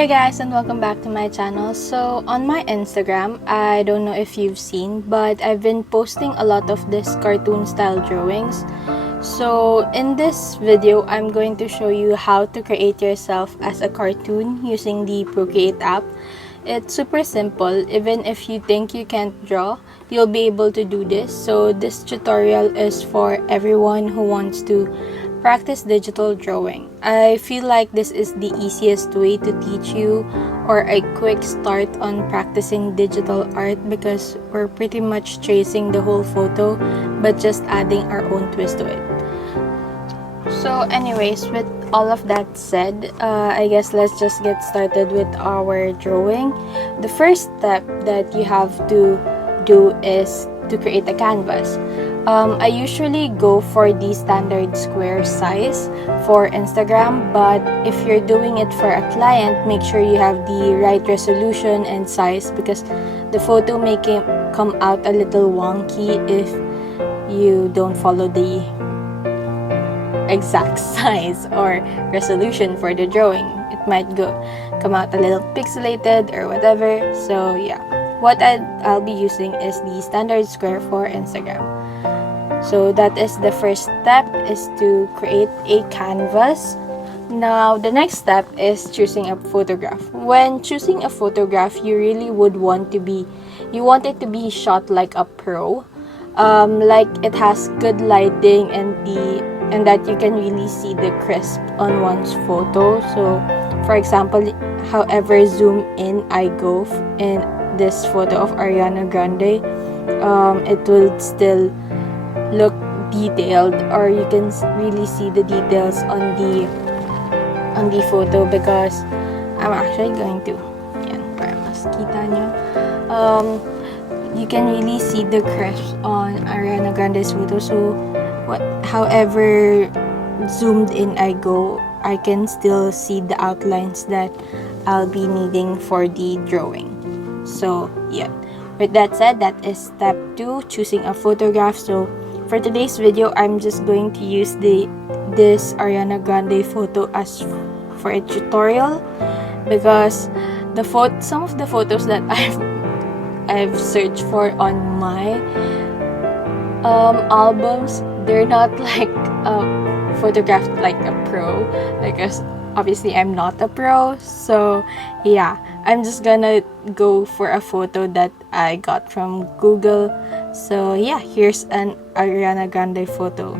Hey guys, and welcome back to my channel. So on my Instagram, I don't know if you've seen, but I've been posting a lot of this cartoon style drawings. So in this video, I'm going to show you how to create yourself as a cartoon using the Procreate app. It's super simple. Even if you think you can't draw, you'll be able to do this. So this tutorial is for everyone who wants to practice digital drawing. I feel like this is the easiest way to teach you, or a quick start on practicing digital art, because we're pretty much tracing the whole photo but just adding our own twist to it. So anyways, with all of that said, I guess let's just get started with our drawing. The first step that you have to do is to create a canvas. I usually go for the standard square size for Instagram, but if you're doing it for a client, make sure you have the right resolution and size, because the photo may come out a little wonky if you don't follow the exact size or resolution for the drawing. It might come out a little pixelated or whatever. So yeah, what I'll be using is the standard square for Instagram. So that is the first step, is to create a canvas. Now the next step is choosing a photograph. When choosing a photograph, you really would want it to be shot like a pro, like it has good lighting and that you can really see the crisp on one's photo. So for example, however zoom in I go in this photo of Ariana Grande, it will still look detailed, or you can really see the details on the photo, because I'm actually going to yan, para mas kita nyo. You can really see the crisp on Ariana Grande's photo. So however zoomed in I go, I can still see the outlines that I'll be needing for the drawing. So yeah, with that said, that is step 2, choosing a photograph. So for today's video, I'm just going to use this Ariana Grande photo as for a tutorial, because some of the photos that I've searched for on my albums, they're not like photographed like a pro, because obviously I'm not a pro. So yeah, I'm just gonna go for a photo that I got from Google. So yeah, here's an Ariana Grande photo.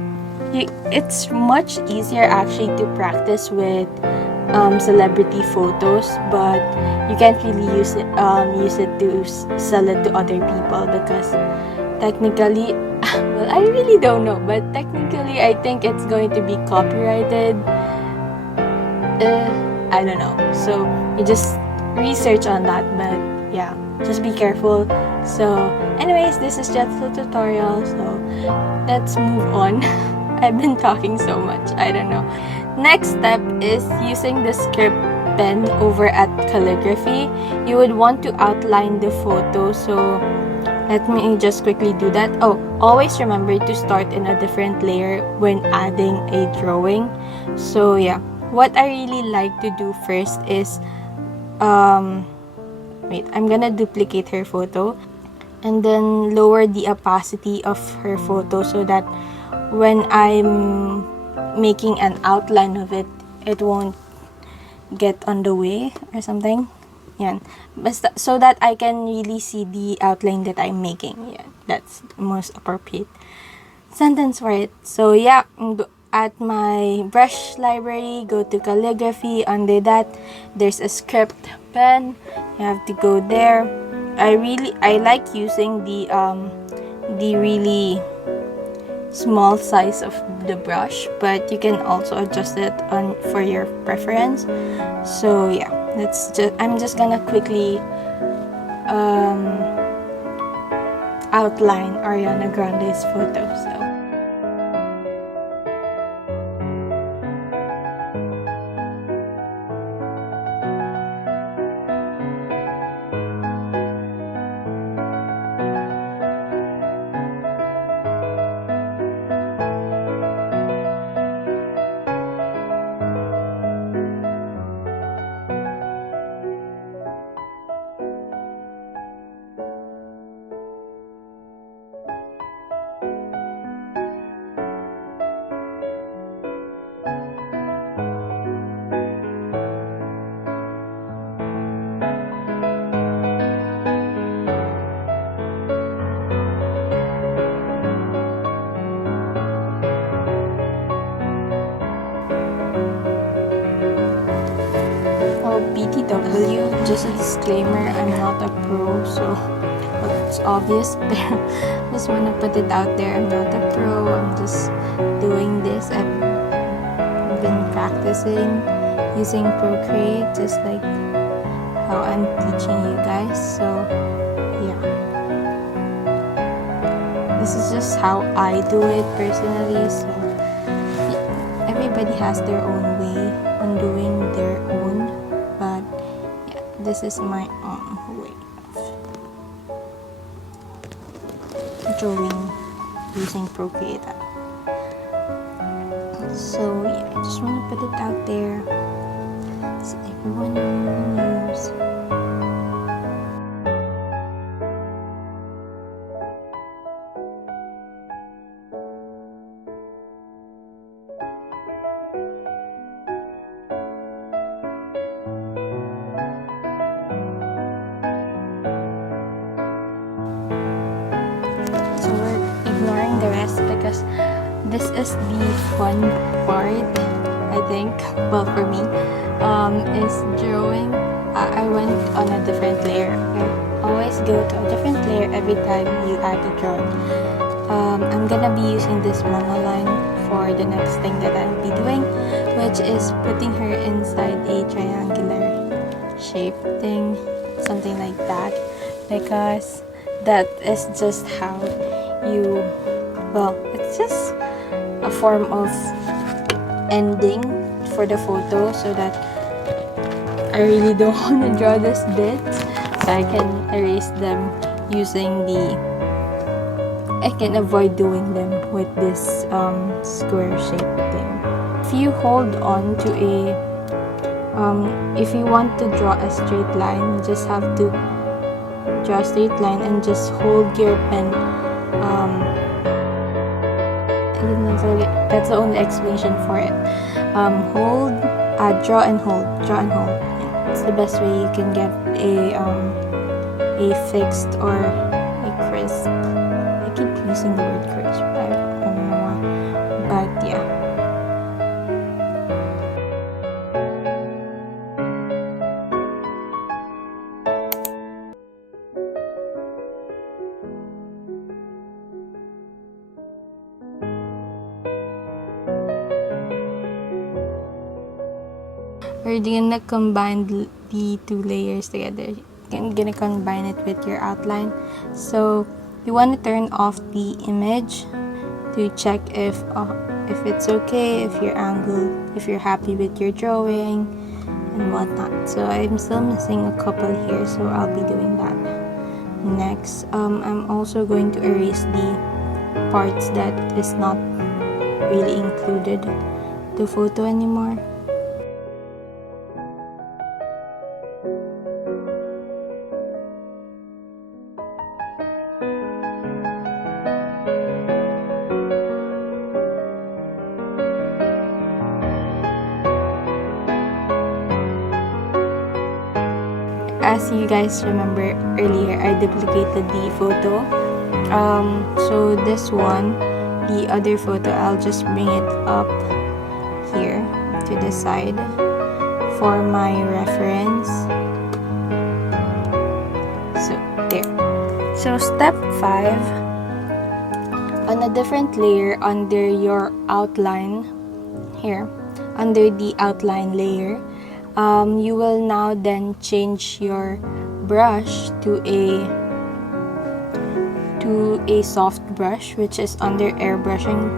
It's much easier actually to practice with celebrity photos, but you can't really use it to sell it to other people, because technically well, I really don't know, but technically I think it's going to be copyrighted. I don't know, so you just research on that, but yeah, just be careful. So anyways, this is just a tutorial, so let's move on. I've been talking so much, I don't know. Next step is using the script pen over at Calligraphy. You would want to outline the photo, so let me just quickly do that. Oh, always remember to start in a different layer when adding a drawing. So yeah, what I really like to do first is wait, I'm gonna duplicate her photo and then lower the opacity of her photo, so that when I'm making an outline of it, it won't get on the way or something. Yan. So that I can really see the outline that I'm making. Yeah, that's the most appropriate sentence for it. So yeah, at my brush library, go to Calligraphy. Under that, there's a script pen. You have to go there. I like using the really small size of the brush, but you can also adjust it for your preference. So yeah, I'm just gonna quickly outline Ariana Grande's photo. So just a disclaimer, I'm not a pro, so it's obvious there. Just wanna put it out there, I'm not a pro, I'm just doing this. I've been practicing using Procreate just like how I'm teaching you guys, so yeah. This is just how I do it personally, so everybody has their own way on doing their own, but yeah, this is my own way of drawing using Procreate. So yeah, I just want to put it out there so everyone knows. So we're ignoring the rest because this is the fun part, I think. Well, for me, is drawing. I went on a different layer. I always go to a different layer every time you add a drawing. I'm gonna be using this monoline for the next thing that I'll be doing, which is putting her inside a triangular shape thing, something like that, because that is just how you, well, it's just a form of ending for the photo, so that I really don't want to draw this bit, so I can erase them using I can avoid doing them with this square shape thing. If you hold on to if you want to draw a straight line, you just have to draw a straight line and just hold your pen. That's the only explanation for it. Hold, draw and hold, draw and hold. It's the best way you can get a fixed or a crisp. I keep using the word crisp, I don't know why, but yeah. We're gonna combine the two layers together. I'm gonna combine it with your outline. So you want to turn off the image to check if it's okay, if your angle, if you're happy with your drawing and whatnot. So I'm still missing a couple here, so I'll be doing that next. I'm also going to erase the parts that is not really included the photo anymore. As you guys remember earlier, I duplicated the photo. So this one, the other photo, I'll just bring it up here to the side for my reference. So there. So step 5, on a different layer under your outline here, under the outline layer, you will now then change your brush to a soft brush, which is under airbrushing.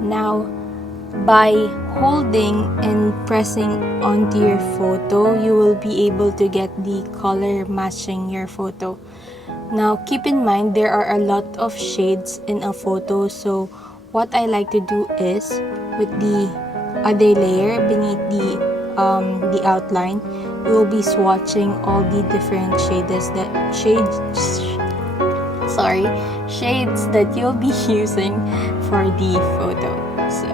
Now, by holding and pressing onto your photo, you will be able to get the color matching your photo. Now, keep in mind there are a lot of shades in a photo, so what I like to do is, with the other layer beneath the outline, you will be swatching all the different shades that you'll be using for the photo. So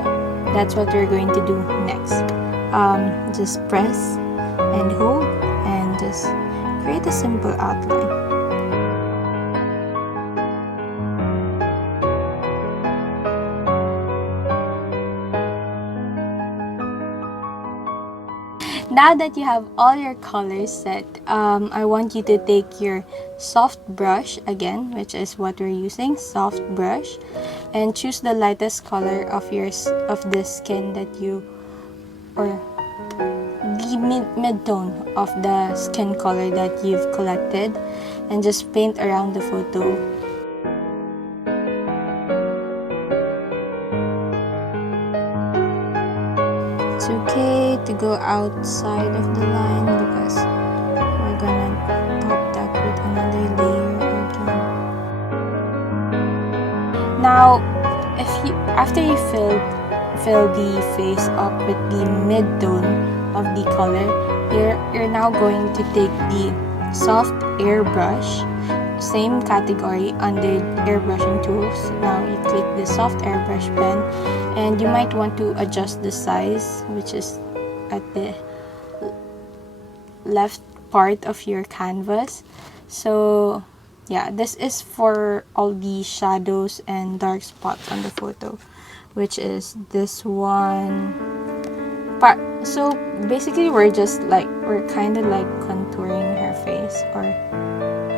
that's what we're going to do next. Just press and hold and just create a simple outline. now that you have all your colors set, I want you to take your soft brush again, which is what we're using, soft brush, and choose the lightest color of the skin that you, or the mid-tone of the skin color that you've collected, and just paint around the photo. It's okay to go outside of the line because we're gonna top that with another layer again. Now, after you fill the face up with the mid-tone of the color, you're now going to take the soft airbrush, same category under airbrushing tools. Now you click the soft airbrush pen, and you might want to adjust the size, which is at the left part of your canvas. So yeah, this is for all the shadows and dark spots on the photo, which is this one part. So basically we're kind of like contouring her face, or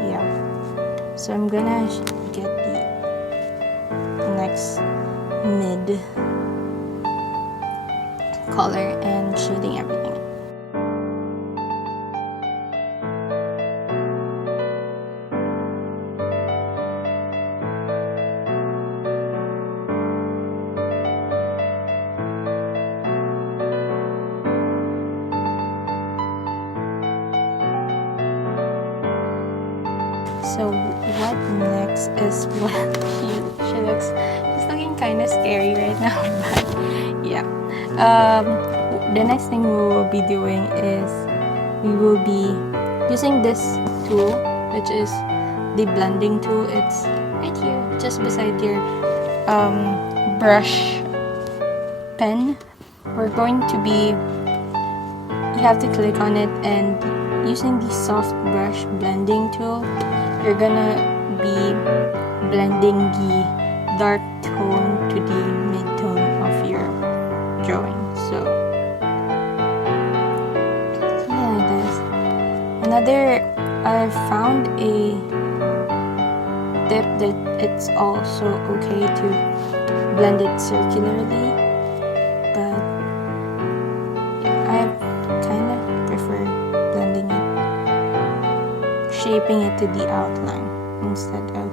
yeah. So I'm gonna get the next mid color and shading everything. So what next is what she's looking kind of scary right now, but yeah. The next thing we will be doing is we will be using this tool, which is the blending tool. It's right here, just beside your brush pen. We're going to be, you have to click on it, and using the soft brush blending tool, you're gonna be blending the dark tone to the mid-tone of your drawing. So something like this. I found a tip that it's also okay to blend it circularly, but I kind of prefer blending it, shaping it to the outline instead of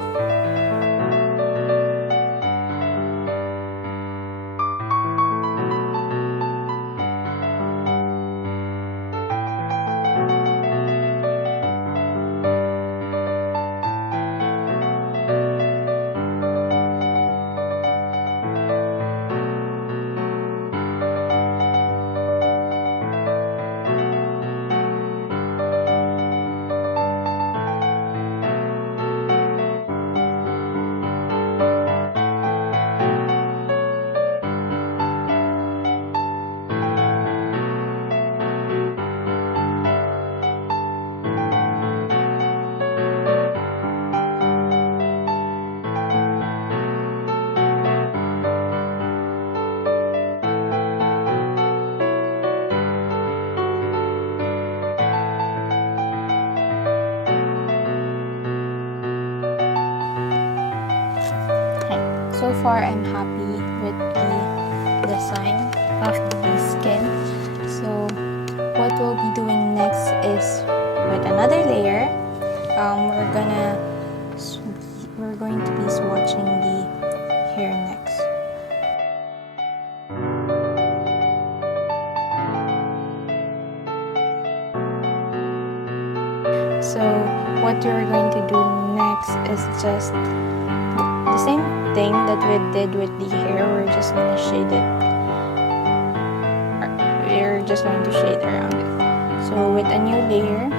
so far I'm happy with the design of the skin. So what we'll be doing next is with another layer, we're going to be swatching the hair next. So what we're going to do next is just the same thing that we did with the hair. We're just going to shade it. We're just going to shade around it. So with a new layer,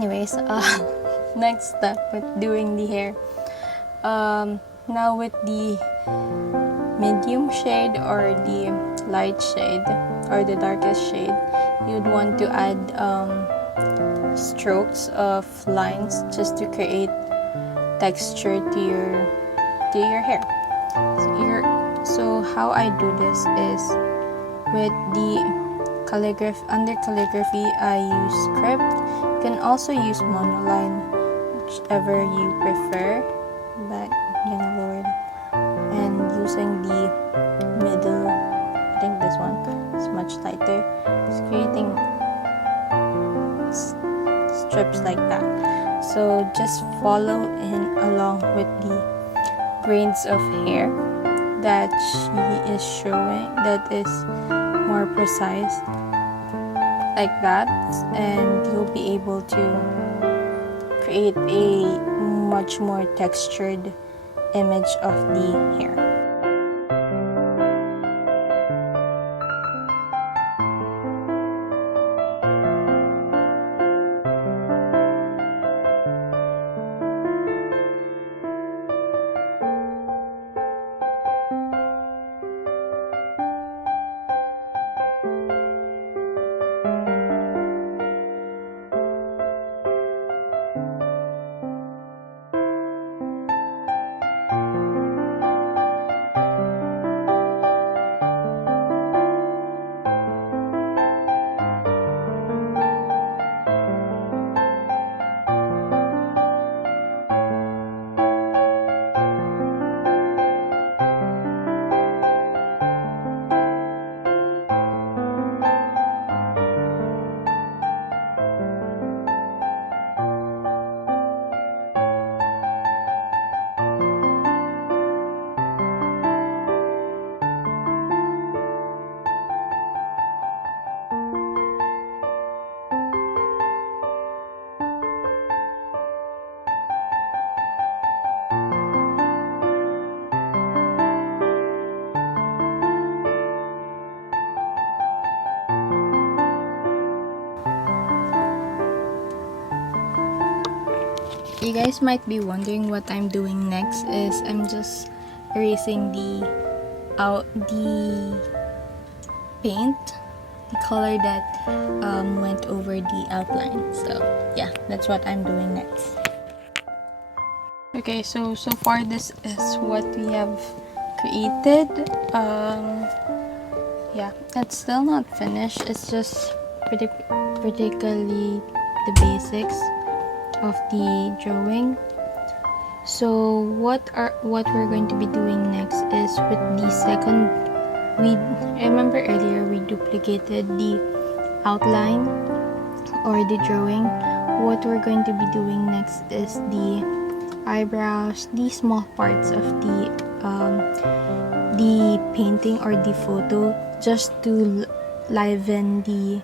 anyways, next step with doing the hair. Now with the medium shade or the light shade or the darkest shade, you'd want to add strokes of lines just to create texture to your hair. So how I do this is with the calligraphy. Under calligraphy, I use script. You can also use monoline, whichever you prefer, but I'm gonna lower it. And using the middle, I think this one is much lighter. It's creating strips like that. So just follow in along with the braids of hair that she is showing, that is more precise, like that, and you'll be able to create a much more textured image of the hair. You guys might be wondering what I'm doing next is I'm just erasing the paint, the color that went over the outline. So yeah, that's what I'm doing next. Okay, so far this is what we have created. Yeah, it's still not finished. It's just particularly the basics of the drawing. So what we're going to be doing next is with the second, remember earlier we duplicated the outline or the drawing. What we're going to be doing next is the eyebrows, the small parts of the painting or the photo, just to liven the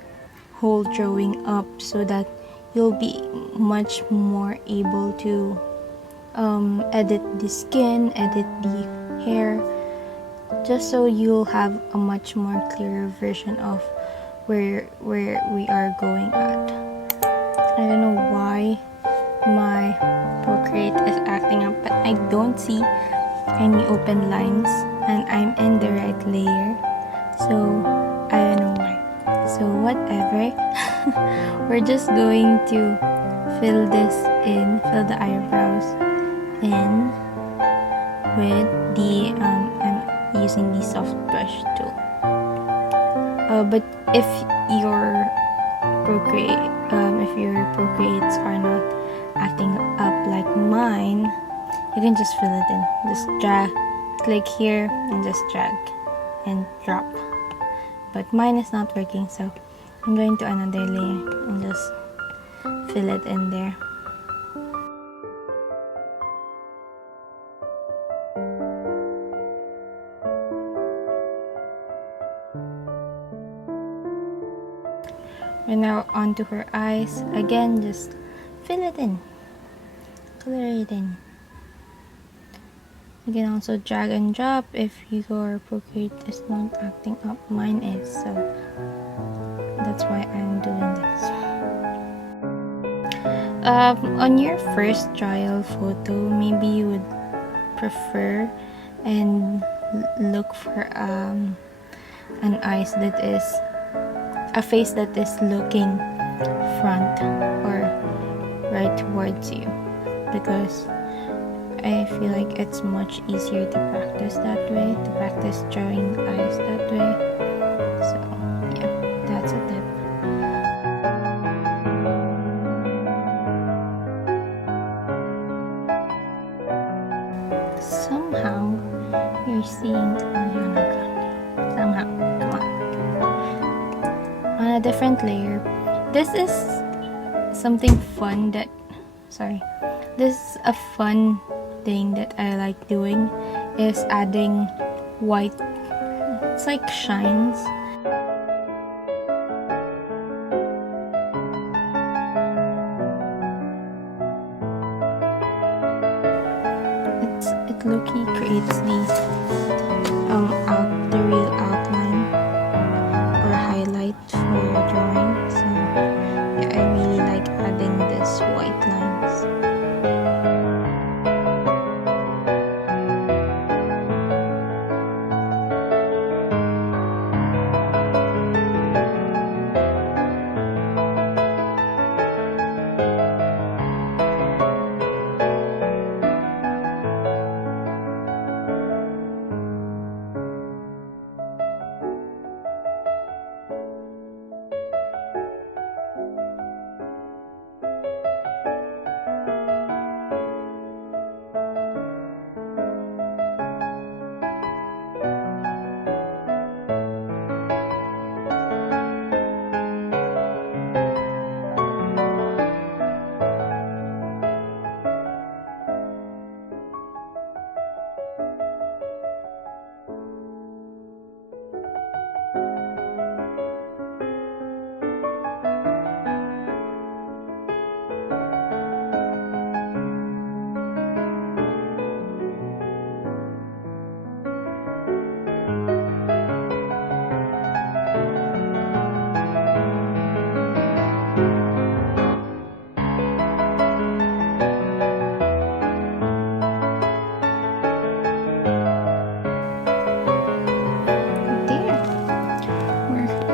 whole drawing up so that you'll be much more able to edit the skin, edit the hair, just so you'll have a much more clearer version of where we are going at. I don't know why my Procreate is acting up, but I don't see any open lines and I'm in the right layer, so I don't know why. So whatever. We're just going to fill the eyebrows in with the I'm using the soft brush tool. But if your Procreates are not acting up like mine, you can just fill it in. Just drag, click here and just drag and drop. But mine is not working, so I'm going to another layer and just fill it in there. We're now onto her eyes. Again, just fill it in, color it in. You can also drag and drop if your Procreate is not acting up. Mine is, so that's why I'm doing this. On your first trial photo, maybe you would prefer and look for an eyes that is a face that is looking front or right towards you, because I feel like it's much easier to practice that way, to practice drawing eyes that way. So yeah, that's a tip. Somehow you're seeing Ariana Grande. Somehow, come on. On a different layer, this is something fun that, this is a fun thing that I like doing, is adding white, it's like shines. It low-key creates the real outline or highlight for your drawing. So yeah, I really like adding this white lines.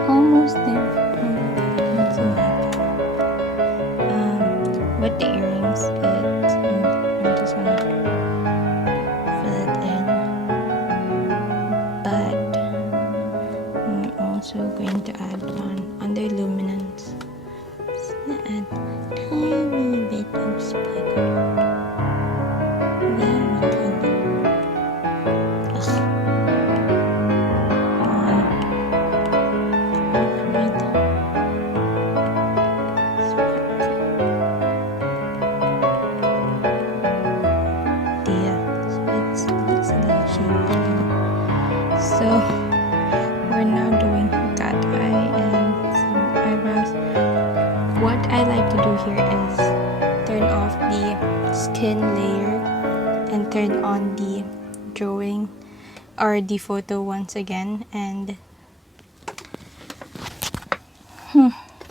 Almost there. Not so bad. With the earrings, I'm just gonna fill it in. But I'm also going to add on under luminance. Just gonna add a tiny bit of sparkle. Very tiny. So we're now doing cat eye and some eyebrows. What I like to do here is turn off the skin layer and turn on the drawing or the photo once again, and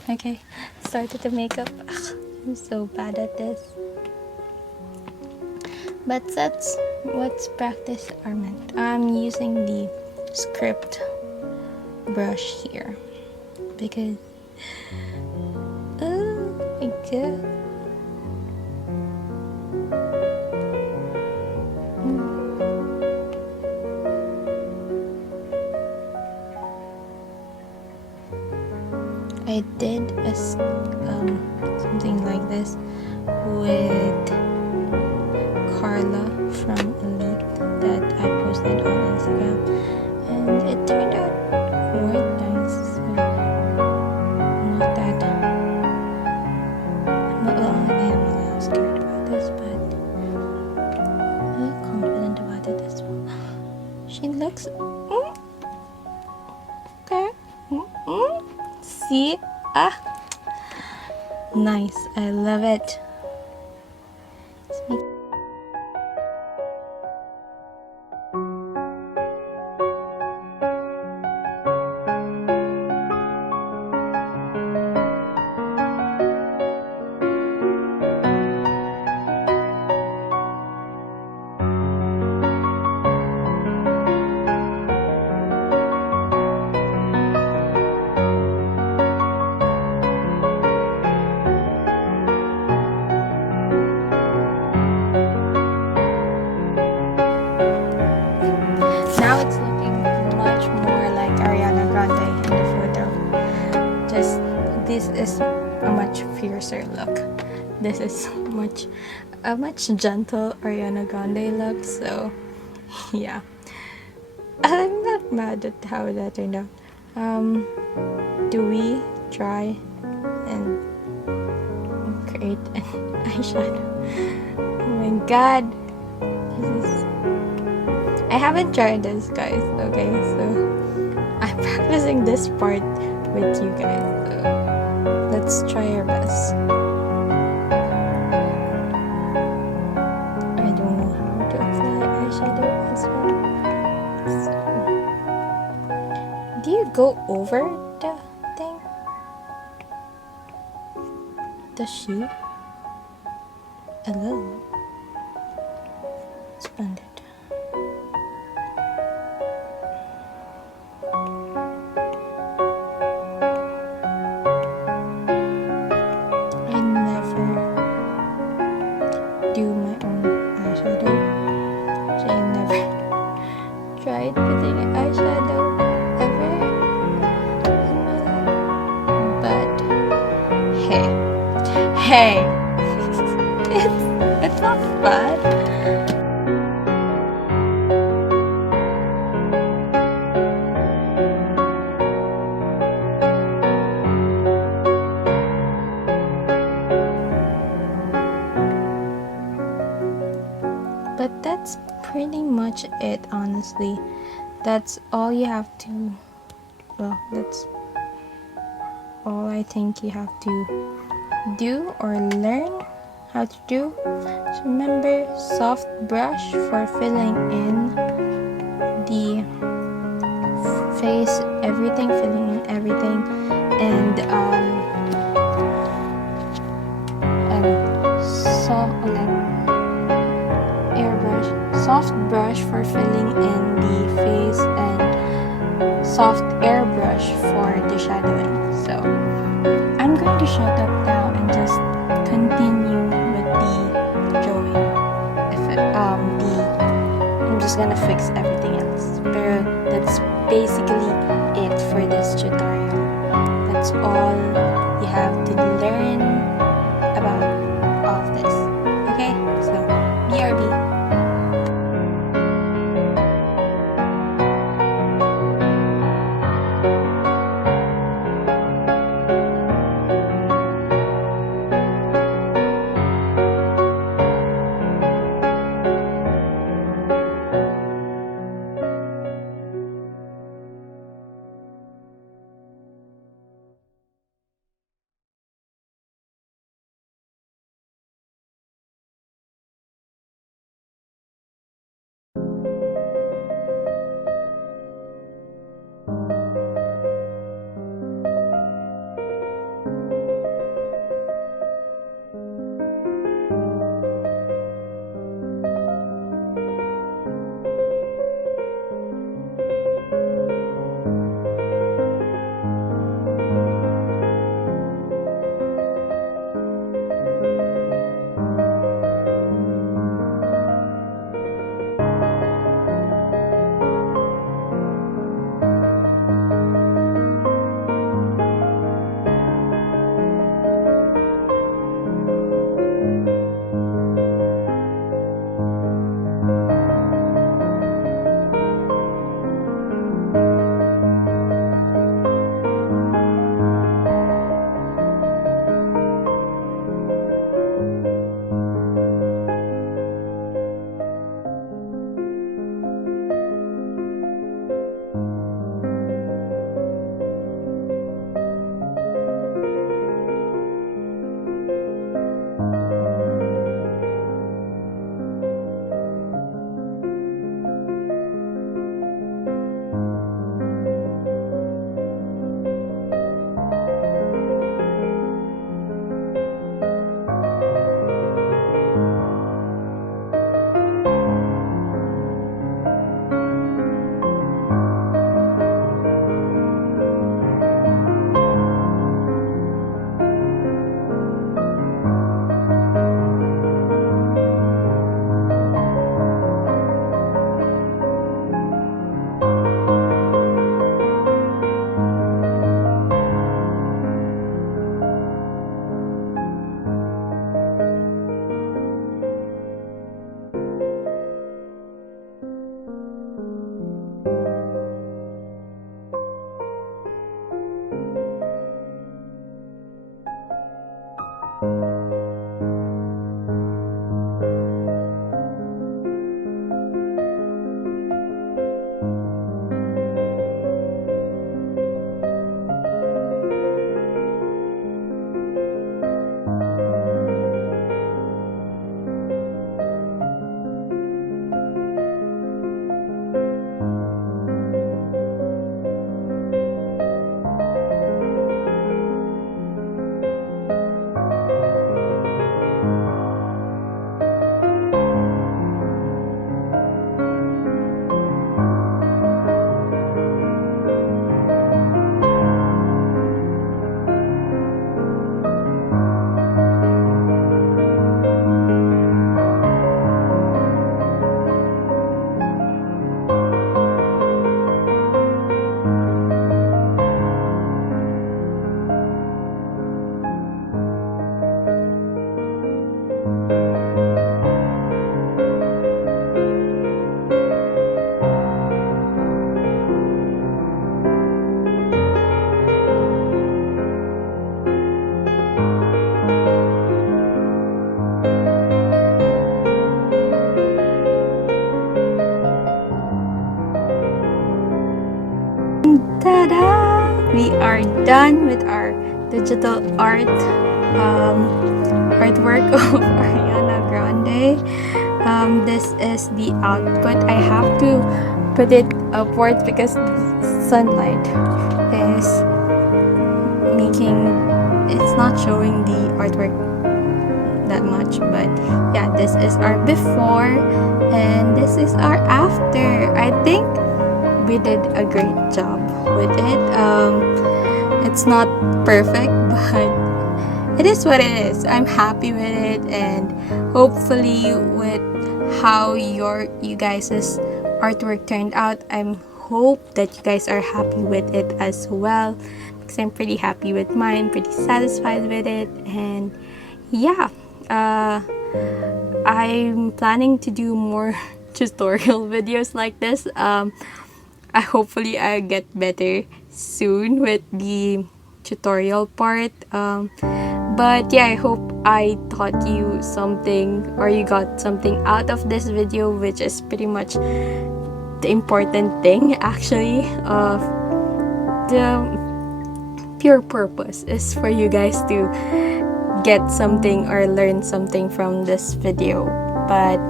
okay, started the makeup. I'm so bad at this. But that's what's practice are meant. I'm using the script brush here because oh my god. I did something like this with Carla from Elite that I posted on Instagram, and it turned out quite nice. So not that well, I am a little scared about this, but I'm confident about it as well. She looks okay. See, nice. I love it. Let's make closer look. This is a much gentle Ariana Grande look, so yeah. I'm not mad at how that turned out. Do we try and create an eyeshadow? Oh my god. This is... I haven't tried this, guys, okay? So I'm practicing this part with you guys. So let's try our best. I don't know how to apply eyeshadow as well. So, do you go over the thing? Does she? A little. Splendid. I never do my own eyeshadow. So I never tried putting eyeshadow ever in my life. But hey, it's not bad. But that's pretty much it, honestly. That's all you have to, well, that's all I think you have to do or learn how to do. So remember, soft brush for filling in the face, everything, filling in everything, and soft brush for filling in the face, and soft airbrush for the shadowing. So I'm going to shut up now and just continue with the drawing. I'm just gonna fix everything else. Pero that's basically it for this tutorial. That's all you have to learn about all of this. Okay, so BRB. we are done with our digital artwork of Ariana Grande. This is the output. I have to put it upwards because the sunlight is it's not showing the artwork that much, but yeah, this is our before and this is our after. I think we did a great job with it. It's not perfect, but it is what it is. I'm happy with it, and hopefully with how you guys' artwork turned out, I'm hope that you guys are happy with it as well, because I'm pretty happy with mine, pretty satisfied with it. And yeah, I'm planning to do more tutorial videos like this. Hopefully I get better soon with the tutorial part. But yeah, I hope I taught you something or you got something out of this video, which is pretty much the important thing actually. Of the pure purpose is for you guys to get something or learn something from this video. But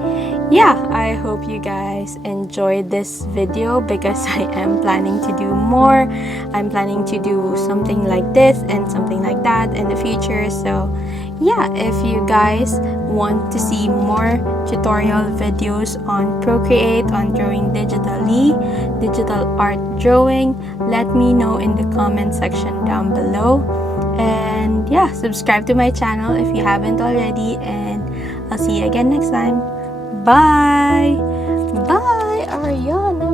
yeah, I hope you guys enjoyed this video, because I am planning to do more. I'm planning to do something like this and something like that in the future. So yeah, if you guys want to see more tutorial videos on Procreate, on drawing digitally, digital art drawing, let me know in the comment section down below. And yeah, subscribe to my channel if you haven't already, and I'll see you again next time. Bye! Bye, Ariana!